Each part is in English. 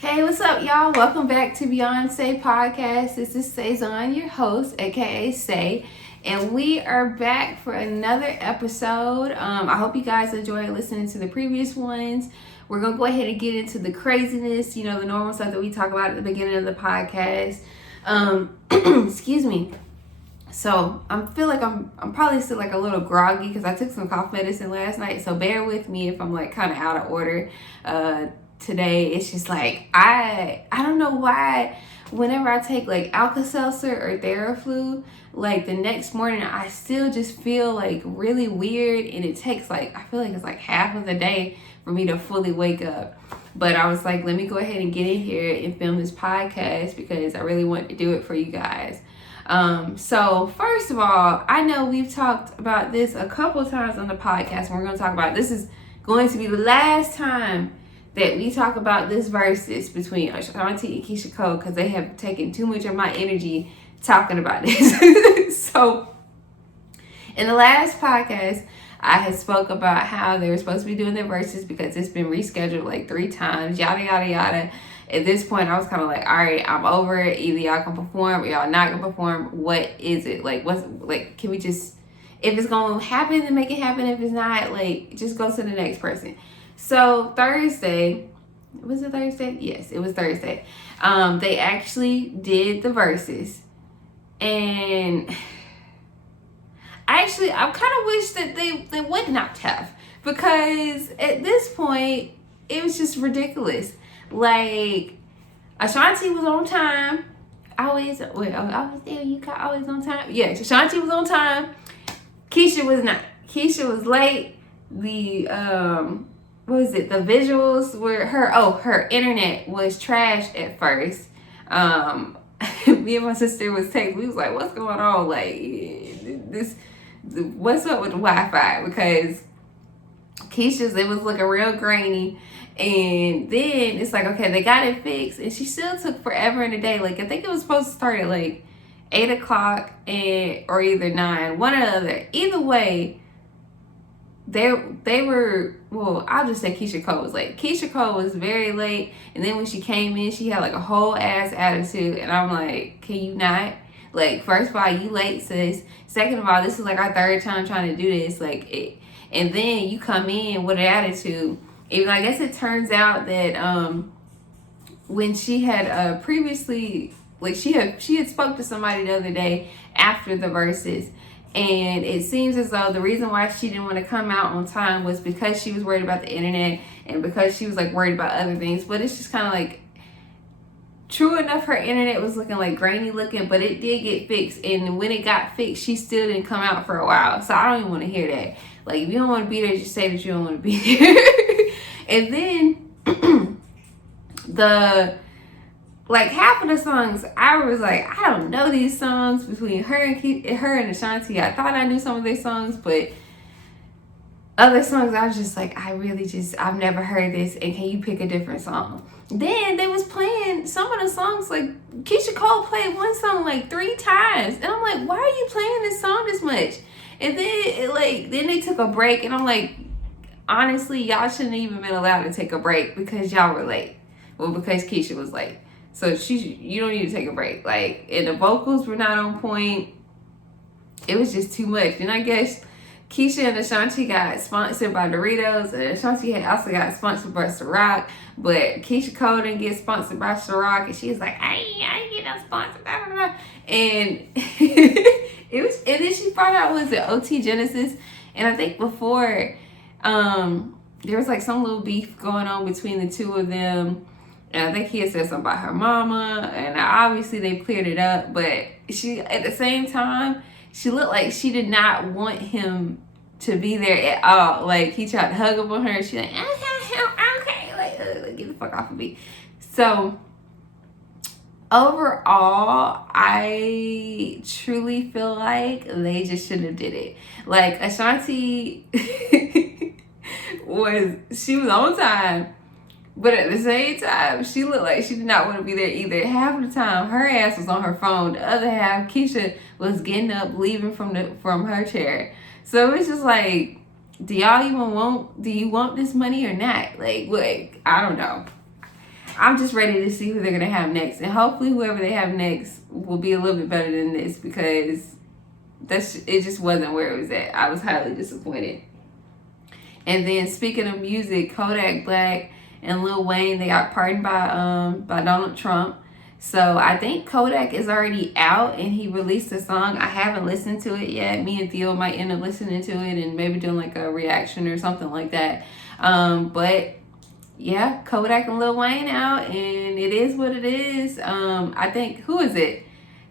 Hey, what's up, y'all? Welcome back to Beyonce Podcast. This is Saison, your host, aka Say, and we are back for another episode. I hope you guys enjoyed listening to the previous ones. We're gonna go ahead and get into the craziness, the normal stuff that we talk about at the beginning of the podcast. Excuse me. So I feel like I'm probably still like a little groggy because I took some cough medicine last night. So bear with me if I'm like kind of out of order. Today it's just like I don't know why whenever I take like Alka-Seltzer or Theraflu, like the next morning I still just feel like really weird, and it takes like I feel like it's like half of the day for me to fully wake up. But I was like, let me go ahead and get in here and film this podcast because I really want to do it for you guys. So first of all, I know we've talked about this a couple times on the podcast, and we're going to talk about this is going to be the last time that we talk about this versus between Ashanti and Keyshia Cole, because they have taken too much of my energy talking about this. So in the last podcast, I had spoke about how they were supposed to be doing their verses because it's been rescheduled like 3 times, yada, yada, yada. At this point, I was kind of like, all right, I'm over it. Either y'all can perform or y'all not gonna perform. What is it? Like, what's, like, can we just, if it's gonna happen, then make it happen. If it's not, like, just go to the next person. So Thursday, was it Thursday? Yes, it was Thursday. They actually did the verses. And I kind of wish that they would not have. Because at this point, it was just ridiculous. Like, Ashanti was on time. Always there. You got always on time. Yes, Ashanti was on time. Keyshia was not. Keyshia was late. The what was it? The visuals were her internet was trashed at first. Me and my sister was texting. We was like, "What's going on? Like what's up with the Wi-Fi?" Because Keyshia's, it was looking real grainy. And then it's like, okay, they got it fixed, and she still took forever in a day. Like, I think it was supposed to start at like 8 o'clock or either 9, one or the other. Either way, they were, well, I'll just say Keyshia Cole was late. Keyshia Cole was very late, and then when she came in, she had like a whole ass attitude, and I'm like, can you not? Like, first of all, you late, sis. Second of all, this is like our 3rd time trying to do this. And then you come in with an attitude. Even I guess it turns out that when she had previously, like she had spoke to somebody the other day after the verses, and it seems as though the reason why she didn't want to come out on time was because she was worried about the internet and because she was like worried about other things. But it's just kind of like, true enough, her internet was looking like grainy looking, but it did get fixed. And when it got fixed, she still didn't come out for a while. So I don't even want to hear that. Like, if you don't want to be there, just say that you don't want to be there. And then half of the songs, I was like, I don't know these songs between her and Ashanti. I thought I knew some of their songs, but other songs I was just like, I've never heard this, and can you pick a different song? Then they was playing some of the songs, like Keyshia Cole played one song like 3 times, and I'm like, why are you playing this song this much? And then then they took a break, and I'm like, honestly, y'all shouldn't even been allowed to take a break because y'all were late. Well, because Keyshia was late. So you don't need to take a break. Like, and the vocals were not on point. It was just too much. And I guess Keyshia and Ashanti got sponsored by Doritos, and Ashanti had also got sponsored by Ciroc, but Keyshia Cole didn't get sponsored by Ciroc, and she was like, I ain't get no sponsor, blah, blah, blah. And and then she found out, was it OT Genesis? And I think before, there was like some little beef going on between the two of them, and I think he had said something about her mama, and obviously they cleared it up, but she, at the same time, she looked like she did not want him to be there at all. Like, he tried to hug up on her, she like, okay, like, get the fuck off of me. So overall, I truly feel like they just shouldn't have did it. Like, Ashanti she was on time, but at the same time, she looked like she did not want to be there either. Half of the time, her ass was on her phone. The other half, Keyshia was getting up, leaving from her chair. So it's just like, do you want this money or not? Like, I don't know. I'm just ready to see who they're gonna have next, and hopefully whoever they have next will be a little bit better than this, because it just wasn't where it was at. I was highly disappointed. And then speaking of music, Kodak Black and Lil Wayne, they got pardoned by Donald Trump. So I think Kodak is already out and he released a song. I haven't listened to it yet. Me and Theo might end up listening to it and maybe doing like a reaction or something like that. But yeah, Kodak and Lil Wayne out, and it is what it is. I think, who is it?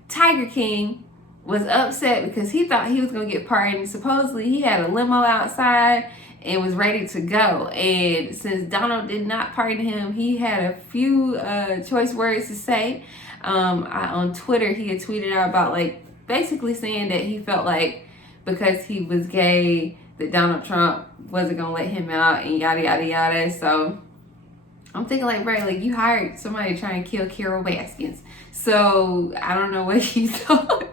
Tiger King was upset because he thought he was going to get pardoned. Supposedly he had a limo outside and was ready to go. And since Donald did not pardon him, he had a few choice words to say. On Twitter, he had tweeted out about like basically saying that he felt like because he was gay that Donald Trump wasn't going to let him out and yada, yada, yada. So I'm thinking like, bro, like you hired somebody trying to kill Carol Baskins. So I don't know what you thought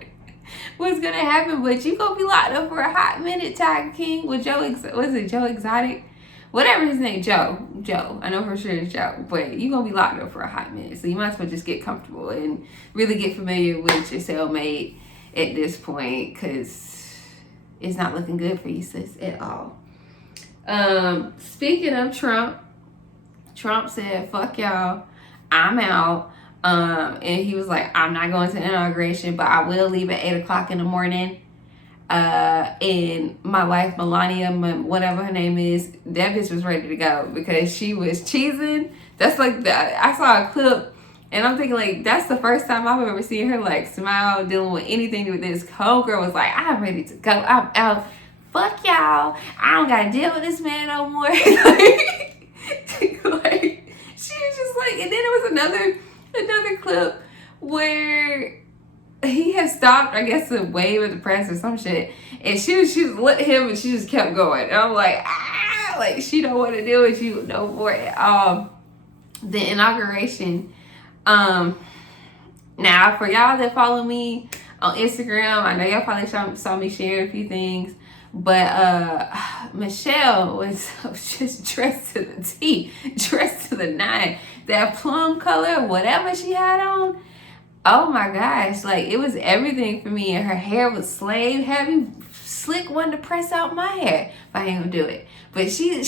was gonna happen, but you gonna be locked up for a hot minute, Tiger King, with Joe Exotic? Whatever his name, Joe. I know for sure it's Joe, but you gonna be locked up for a hot minute. So you might as well just get comfortable and really get familiar with your cellmate at this point, because it's not looking good for you, sis, at all. Speaking of Trump said, fuck y'all, I'm out. And he was like, I'm not going to the inauguration, but I will leave at 8 o'clock in the morning. And my wife, Melania, whatever her name is, that bitch was ready to go because she was cheesing. That's like, I saw a clip and I'm thinking like, that's the first time I've ever seen her like smile dealing with anything with this. Homegirl was like, I'm ready to go. I'm out. Fuck y'all. I don't got to deal with this man no more. Like, she was just like, and then there was another clip where he had stopped, I guess, to wave at the press or some shit, and she was lit him and she just kept going. And I'm like, like she don't want to deal with you no more. The inauguration. Now for y'all that follow me on Instagram, I know y'all probably saw me share a few things, but Michelle was just dressed to the T, dressed to the nine. That plum color, whatever she had on, oh my gosh, like it was everything for me. And her hair was slave heavy. Slick wanted to press out my hair, but I ain't gonna do it. But she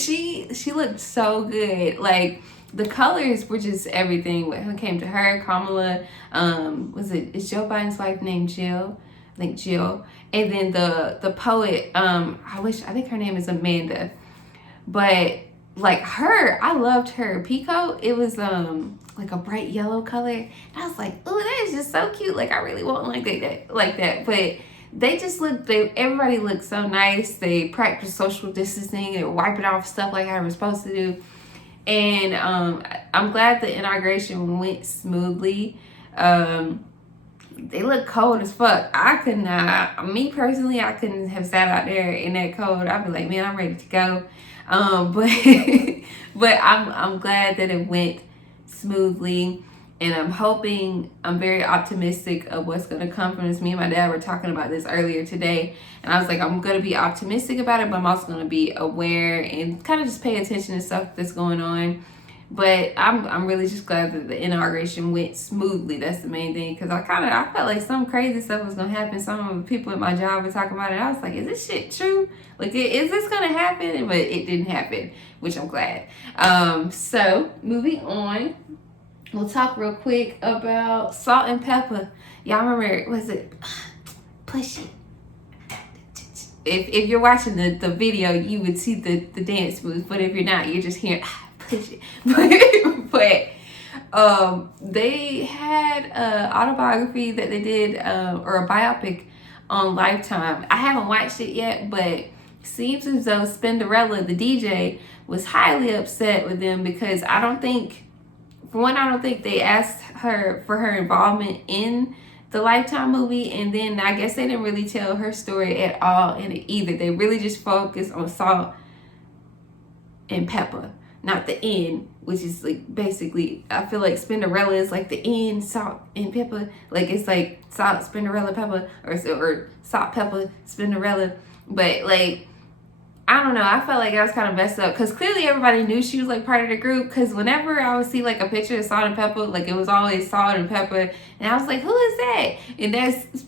looked so good. Like the colors were just everything. When it came to her, Kamala, is Joe Biden's wife named Jill? I think Jill. And then the poet, I think her name is Amanda. But like her, I loved her peacoat. It was like a bright yellow color. And I was like, oh, that is just so cute. Like I really want like that. But they just everybody looked so nice. They practiced social distancing. They were wiping off stuff like I was supposed to do. And I'm glad the inauguration went smoothly. They look cold as fuck. I could not, me personally, I couldn't have sat out there in that cold. I'd be like, man, I'm ready to go. But I'm glad that it went smoothly, and I'm very optimistic of what's going to come from this. Me and my dad were talking about this earlier today, and I was like, I'm going to be optimistic about it, but I'm also going to be aware and kind of just pay attention to stuff that's going on. But I'm really just glad that the inauguration went smoothly. That's the main thing, because I felt like some crazy stuff was gonna happen. Some of the people at my job were talking about it. I was like, is this shit true? Like, is this gonna happen? But it didn't happen, which I'm glad. So moving on, we'll talk real quick about Salt and Pepper. Y'all remember, was it Push It? If you're watching the video, you would see the dance moves, but if you're not, you're just hearing push it. But they had an autobiography that they did, or a biopic on Lifetime. I haven't watched it yet, but seems as though Spinderella, the DJ, was highly upset with them because I don't think they asked her for her involvement in the Lifetime movie, and then I guess they didn't really tell her story at all in it either. They really just focused on Salt and Pepper, not the N, which is like basically, I feel like Spinderella is like the N, Salt and Pepper. Like it's like Salt, Spinderella, Pepper, or Salt, Pepper, Spinderella. But like, I don't know. I felt like I was kind of messed up because clearly everybody knew she was like part of the group. Because whenever I would see like a picture of Salt and Pepper, like it was always Salt and Pepper, and I was like, who is that? And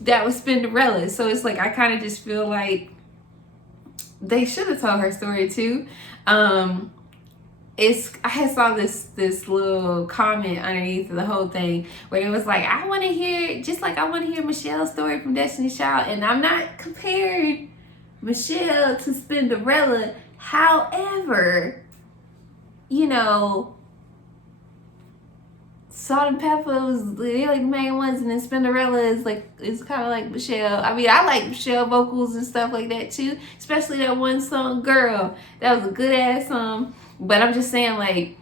that was Spinderella. So it's like I kind of just feel like they should have told her story too. I had saw this little comment underneath the whole thing where it was like, I want to hear, just like I want to hear Michelle's story from Destiny's Child, and I'm not comparing Michelle to Spinderella. However, you know, Salt and Pepper was they're like the main ones, and then Spinderella is kind of like Michelle. I mean, I like Michelle vocals and stuff like that too, especially that one song, "Girl." That was a good ass song. But I'm just saying, like,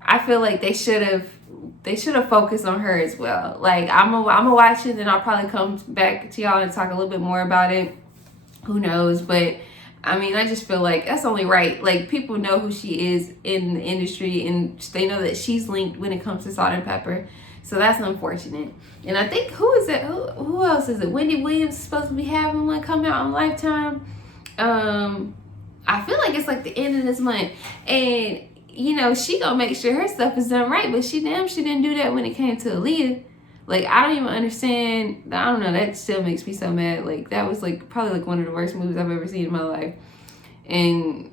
I feel like they should have focused on her as well. Like, I'm gonna watch it, then I'll probably come back to y'all and talk a little bit more about it. Who knows? But I mean, I just feel like that's only right. Like, people know who she is in the industry, and they know that she's linked when it comes to Salt and Pepper. So that's unfortunate. And I think, who is it? Who else is it? Wendy Williams is supposed to be having one come out on Lifetime. I feel like it's like the end of this month. And, you know, she gonna make sure her stuff is done right. But she didn't do that when it came to Aaliyah. Like, I don't even understand. I don't know. That still makes me so mad. Like, that was like probably like one of the worst movies I've ever seen in my life. And,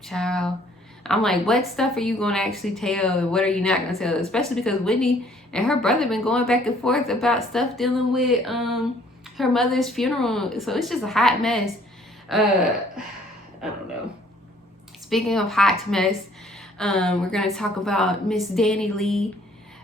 child, I'm like, what stuff are you going to actually tell and what are you not going to tell? Especially because Whitney and her brother been going back and forth about stuff dealing with her mother's funeral. So it's just a hot mess. I don't know. Speaking of hot mess, we're going to talk about Miss DaniLeigh.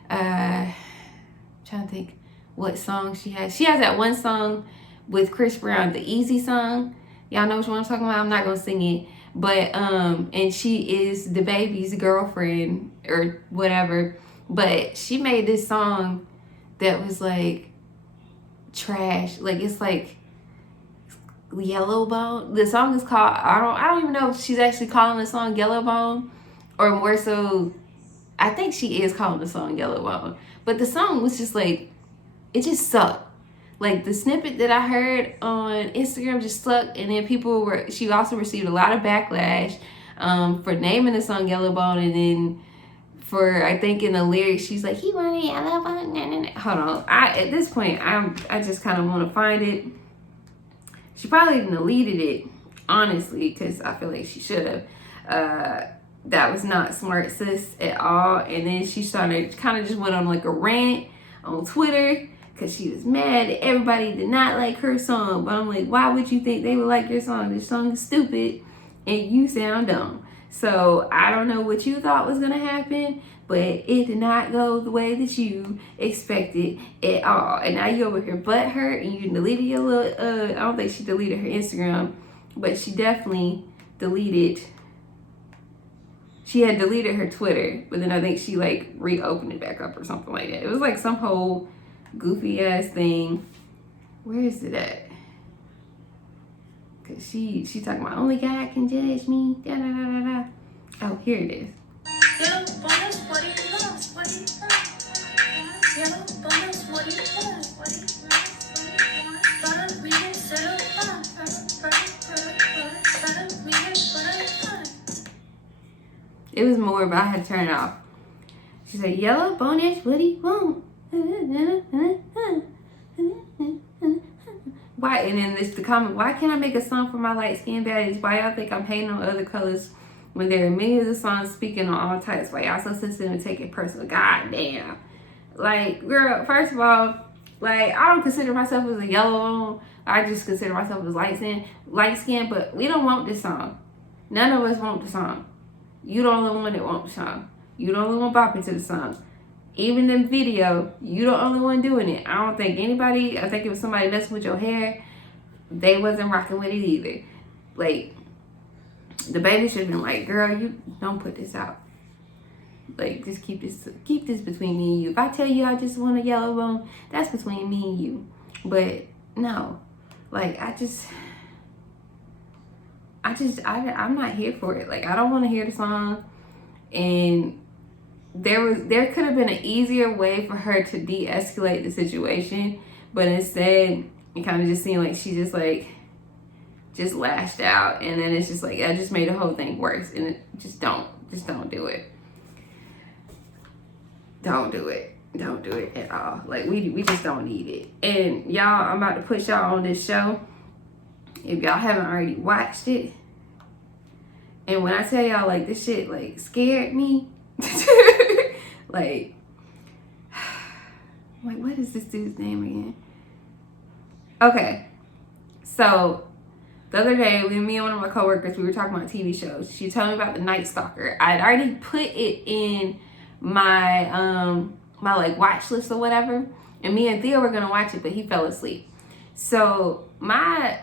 Trying to think what song she has. She has that one song with Chris Brown, the Easy song. Y'all know which one I'm talking about. I'm not gonna sing it, but and she is the baby's girlfriend or whatever. But she made this song that was like trash. Like, it's like Yellow Bone. The song is called, I don't even know if she's actually calling the song Yellow Bone, or more so, I think she is calling the song Yellow Bone. But the song was just like, it just sucked. Like, the snippet that I heard on Instagram just sucked. And then she also received a lot of backlash for naming the song Yellow Bone. And then for, I think in the lyrics, she's like, he wanted yellow bone. Nah, nah, nah. Hold on. At this point, I just kind of want to find it. She probably deleted it, honestly, because I feel like she should have. That was not smart, sis, at all. And then she kind of just went on like a rant on Twitter because she was mad that everybody did not like her song. But I'm like, why would you think they would like your song? This song is stupid and you sound dumb. So I don't know what you thought was going to happen, but it did not go the way that you expected at all. And now you're over here butthurt and you deleted your little, I don't think she deleted her Instagram, but she definitely deleted. She had deleted her Twitter, but then I think she like reopened it back up or something like that. It was like some whole goofy ass thing. Where is it at? Cause she talking about only God can judge me. Da, da, da, da, da. Oh, here it is. It was more, but I had to turn it off. She said, yellow bone-ish, what do you want? Why? And then this the comment, why can't I make a song for my light-skinned baddies? Why y'all think I'm hating on other colors when there are millions of songs speaking on all types? Why y'all so sensitive and take it personal? God damn. Like, girl, first of all, like, I don't consider myself as a yellow bone. I just consider myself as light skin, but we don't want this song. None of us want the song. You the only one that wants the song. You the only one bopping to the song. Even in video, you the only one doing it. I don't think anybody, I think it was somebody messing with your hair, they wasn't rocking with it either. Like, the baby should have been like, girl, you don't put this out. Like, just keep this between me and you. If I tell you I just want a yellow bone, that's between me and you. But no, like, I'm not here for it. Like, I don't want to hear the song. And there could have been an easier way for her to de-escalate the situation, but instead it kind of just seemed like she just like just lashed out, and then it's just like, I just made the whole thing worse. And just don't do it. Don't do it at all. Like, we just don't need it. And y'all, I'm about to put y'all on this show. If y'all haven't already watched it, and when I tell y'all, like, this shit, like, scared me. like, what is this dude's name again? Okay, so the other day, me and one of my coworkers, we were talking about TV shows. She told me about the Night Stalker. I had already put it in my my like watch list or whatever, and me and Theo were gonna watch it, but he fell asleep. So my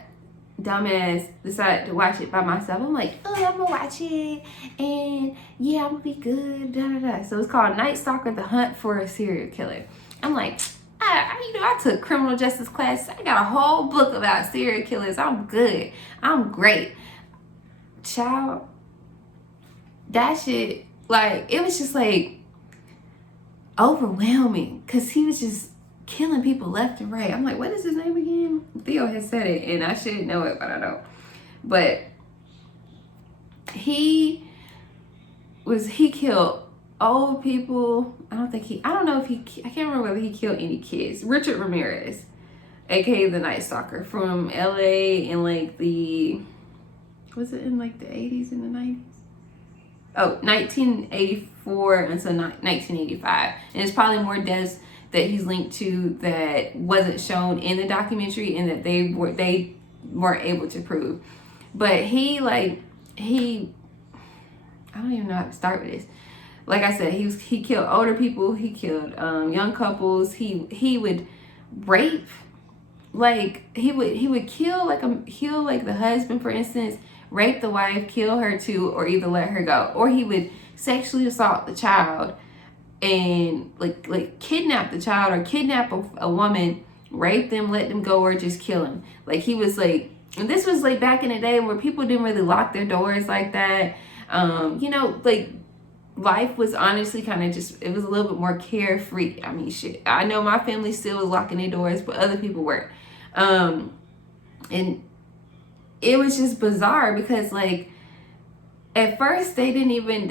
dumbass decided to watch it by myself. I'm like, oh, I'm gonna watch it, and yeah, I'm gonna be good. Da, da, da. So it's called Night Stalker: The Hunt for a Serial Killer. I'm like, I took criminal justice class. I got a whole book about serial killers. I'm good. I'm great. Child, that shit, like, it was just like overwhelming, because he was just killing people left and right. I'm like, what is his name again? Theo has said it, and I should know it, but I don't. But he killed old people. I don't know if I can't remember whether he killed any kids. Richard Ramirez, aka the Night Stalker, from LA in like was it in like the 80s and the 90s? Oh, 1984 until 1985. And it's probably more deaths that he's linked to that wasn't shown in the documentary and that they weren't able to prove. But I don't even know how to start with this. Like I said, he killed older people, he killed young couples, he would rape, like he would kill like the husband, for instance, rape the wife, kill her too, or either let her go. Or he would sexually assault the child and like kidnap the child, or kidnap a woman, rape them, let them go, or just kill him. Like, he was like, and this was like back in the day where people didn't really lock their doors like that. Like, life was honestly kind of just, it was a little bit more carefree. I mean, shit, I know my family still was locking their doors, but other people weren't. And it was just bizarre because, like, at first they didn't even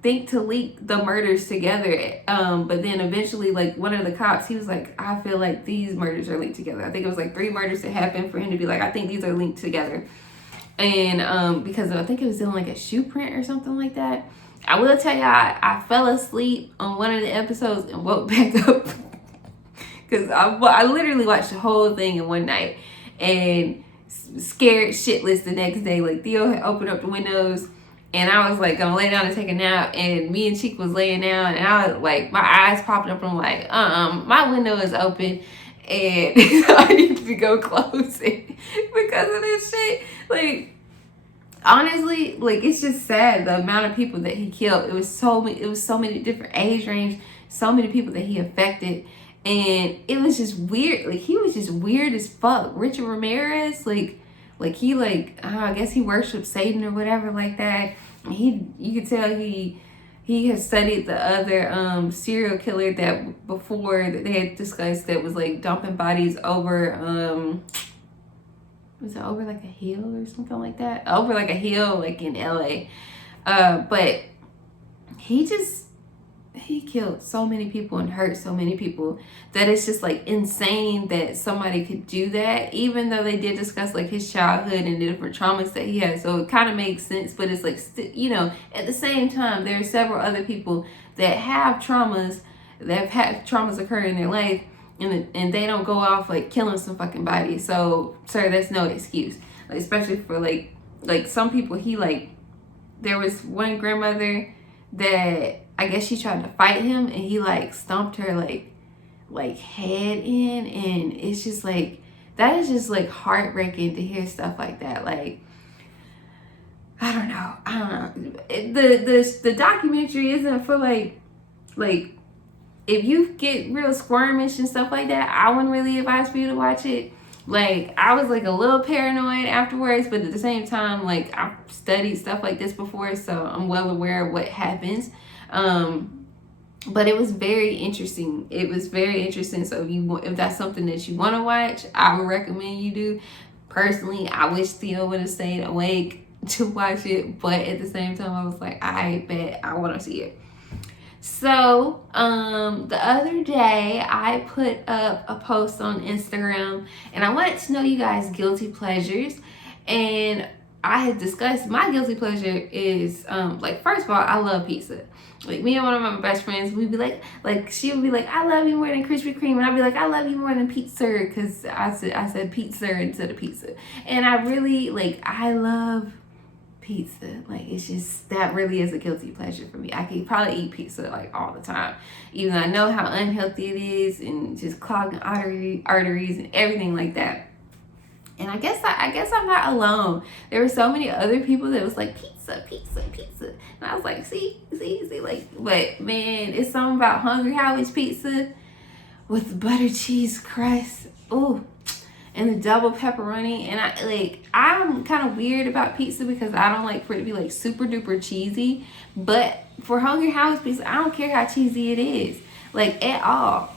think to link the murders together. But then eventually, like, one of the cops, he was like, I feel like these murders are linked together. I think it was like 3 murders that happened for him to be like, I think these are linked together. And because I think it was in like a shoe print or something like that. I will tell you, I fell asleep on one of the episodes and woke back up because I literally watched the whole thing in one night and scared shitless the next day. Like, Theo had opened up the windows and I was like gonna lay down and take a nap, and me and Cheek was laying down, and I was like, my eyes popped up and I'm like, my window is open and I need to go close it because of this shit. Like, honestly, like, it's just sad the amount of people that he killed. It was so many different age range, so many people that he affected, and it was just weird. Like, he was just weird as fuck. Richard Ramirez, like he I guess he worshipped Satan or whatever like that. You could tell he had studied the other serial killer that before that they had discussed that was like dumping bodies over was it over like a hill or something like that? Over like a hill, like in LA. But he killed so many people and hurt so many people that it's just like insane that somebody could do that, even though they did discuss like his childhood and the different traumas that he had. So it kind of makes sense, but it's like, at the same time, there are several other people that have traumas, that have had traumas occur in their life, and they don't go off like killing some fucking bodies. So, sir, that's no excuse. Like, especially for like some people, there was one grandmother that I guess she tried to fight him, and he like stomped her like head in, and it's just like, that is just like heartbreaking to hear stuff like that. Like, I don't know. The documentary isn't for like if you get real squirmish and stuff like that, I wouldn't really advise for you to watch it. Like, I was like a little paranoid afterwards, but at the same time, like, I've studied stuff like this before, so I'm well aware of what happens. But it was very interesting. So if that's something that you want to watch, I would recommend you do. personally, I wish Theo would have stayed awake to watch it, but at the same time, I was like, I bet I want to see it. So the other day I put up a post on Instagram, and I wanted to know you guys' guilty pleasures. And I had discussed my guilty pleasure is like, first of all, I love pizza. Like, me and one of my best friends, we'd be like she would be like, I love you more than Krispy Kreme, and I'd be like, I love you more than pizza, because I said pizza instead of pizza. And I really, like, I love pizza. Like, it's just, that really is a guilty pleasure for me. I could probably eat pizza like all the time, even though I know how unhealthy it is and just clogging arteries and everything like that. And I guess I'm not alone. There were so many other people that was like, pizza, pizza, pizza. And I was like, see, like, but man, it's something about Hungry Howie's pizza with butter cheese crust. Ooh. And the double pepperoni. And I'm kind of weird about pizza because I don't like for it to be like super duper cheesy. But for Hungry Howie's pizza, I don't care how cheesy it is. Like, at all.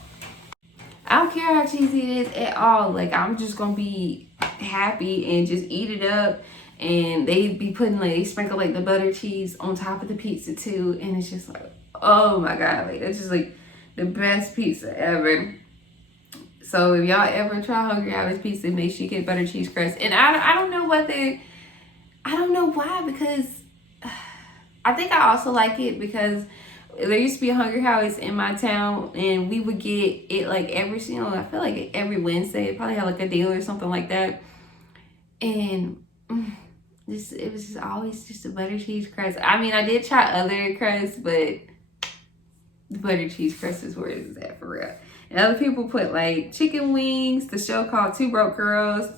I don't care how cheesy it is at all. Like, I'm just gonna be happy and just eat it up. And they be putting, like, they sprinkle like the butter cheese on top of the pizza too. And it's just like, oh my God, like, it's just like the best pizza ever. So if y'all ever try Hungry Howie's pizza, make sure you get butter cheese crust. And I don't know why, because I think I also like it because there used to be a Hungry Howie's in my town, and we would get it like I feel like every Wednesday. It probably had like a deal or something like that. And it was just always just a butter cheese crust. I mean, I did try other crusts, but the butter cheese crust is where it is at for real. And other people put like chicken wings, the show called Two Broke Girls.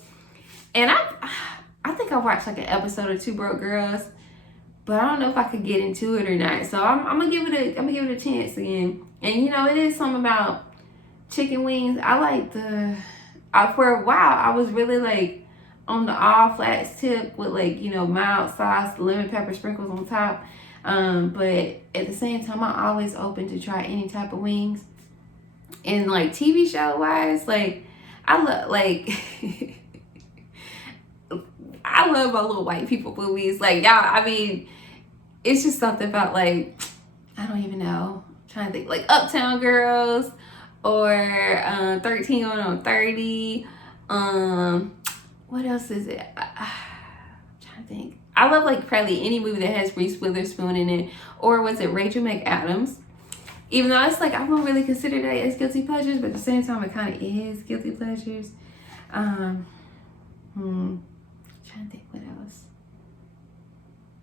And I think I watched like an episode of Two Broke Girls, but I don't know if I could get into it or not. So I'm gonna give it a chance again. And you know, it is something about chicken wings. I like for a while I was really like on the all flats tip with, like, you know, mild sauce, lemon pepper sprinkles on top. But at the same time, I'm always open to try any type of wings. And like TV show wise, like, I love I love my little white people movies. Like, y'all, I mean, it's just something about, like, I don't even know. I'm trying to think, like Uptown Girls or 13 Going on 30. What else is it? I'm trying to think. I love, like, probably any movie that has Reese Witherspoon in it. Or was it Rachel McAdams? Even though it's like, I won't really consider that as guilty pleasures, but at the same time, it kind of is guilty pleasures. I'm trying to think what else.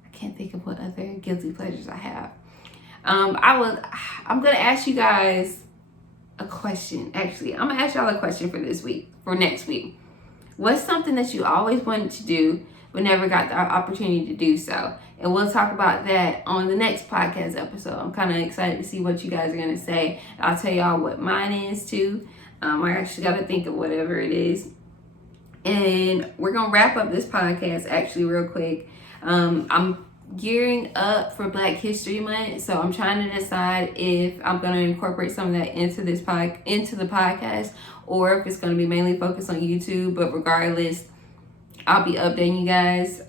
I can't think of what other guilty pleasures I have. I'm gonna ask you guys a question. Actually, I'm gonna ask y'all a question for next week. What's something that you always wanted to do but never got the opportunity to do so? And we'll talk about that on the next podcast episode. I'm kind of excited to see what you guys are going to say. I'll tell y'all what mine is too. I actually got to think of whatever it is. And we're going to wrap up this podcast actually real quick. I'm gearing up for Black History Month. So I'm trying to decide if I'm going to incorporate some of that into the podcast, or if it's going to be mainly focused on YouTube. But regardless, I'll be updating you guys.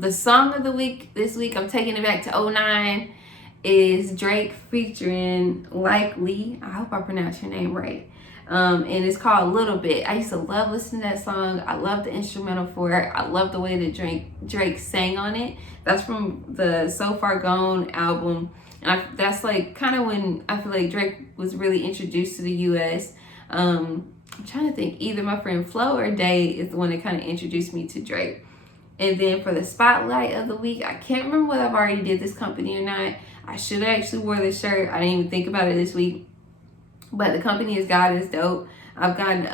The song of the week this week, I'm taking it back to 2009, is Drake featuring Lykke. I hope I pronounced your name right. And it's called Little Bit. I used to love listening to that song. I love the instrumental for it. I love the way that Drake sang on it. That's from the So Far Gone album. And that's like kind of when I feel like Drake was really introduced to the U.S. I'm trying to think, either my friend Flo or Day is the one that kind of introduced me to Drake. And then for the spotlight of the week, I can't remember whether I've already did this company or not. I should have actually wore this shirt. I didn't even think about it this week. But the company is God is Dope. I've gotten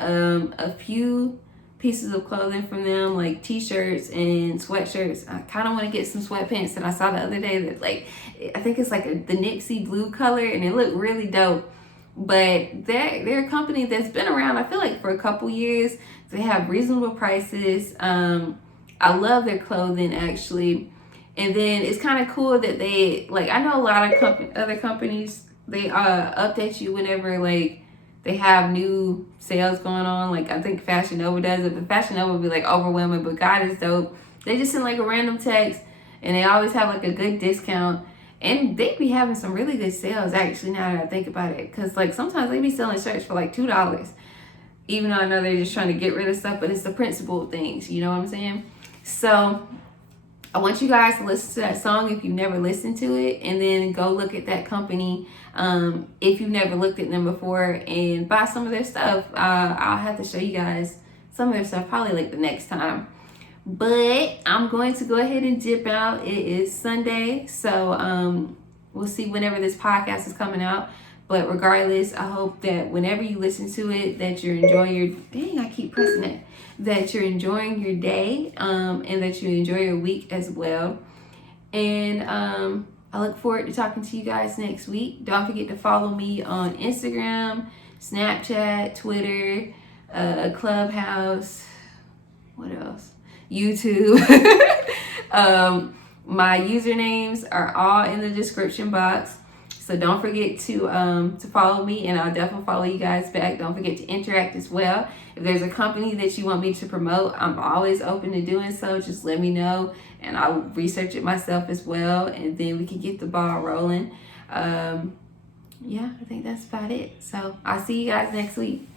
a few pieces of clothing from them, like t-shirts and sweatshirts. I kind of want to get some sweatpants that I saw the other day that, like, I think it's like the Nipsey blue color, and it looked really dope. But they're a company that's been around, I feel like, for a couple years. They have reasonable prices. I love their clothing, actually. And then it's kind of cool that they, like, I know a lot of other companies, they update you whenever, like, they have new sales going on. Like I think Fashion Nova does it, but Fashion Nova will be like overwhelming. But God is dope. They just send like a random text, and they always have like a good discount. And they be having some really good sales actually, now that I think about it. Because like sometimes they be selling shirts for like $2. Even though I know they're just trying to get rid of stuff, but it's the principle of things, you know what I'm saying? So I want you guys to listen to that song if you've never listened to it, and then go look at that company if you've never looked at them before, and buy some of their stuff. I'll have to show you guys some of their stuff probably like the next time. But I'm going to go ahead and dip out. It is Sunday, so we'll see whenever this podcast is coming out. But regardless, I hope that whenever you listen to it, that you're enjoying your... Dang, I keep pressing it. That you're enjoying your day, and that you enjoy your week as well. And I look forward to talking to you guys next week. Don't forget to follow me on Instagram, Snapchat, Twitter, Clubhouse. What else? YouTube. My usernames are all in the description box. So don't forget to follow me, and I'll definitely follow you guys back. Don't forget to interact as well. If there's a company that you want me to promote, I'm always open to doing so. Just let me know, and I'll research it myself as well, and then we can get the ball rolling. Yeah, I think that's about it. So I'll see you guys next week.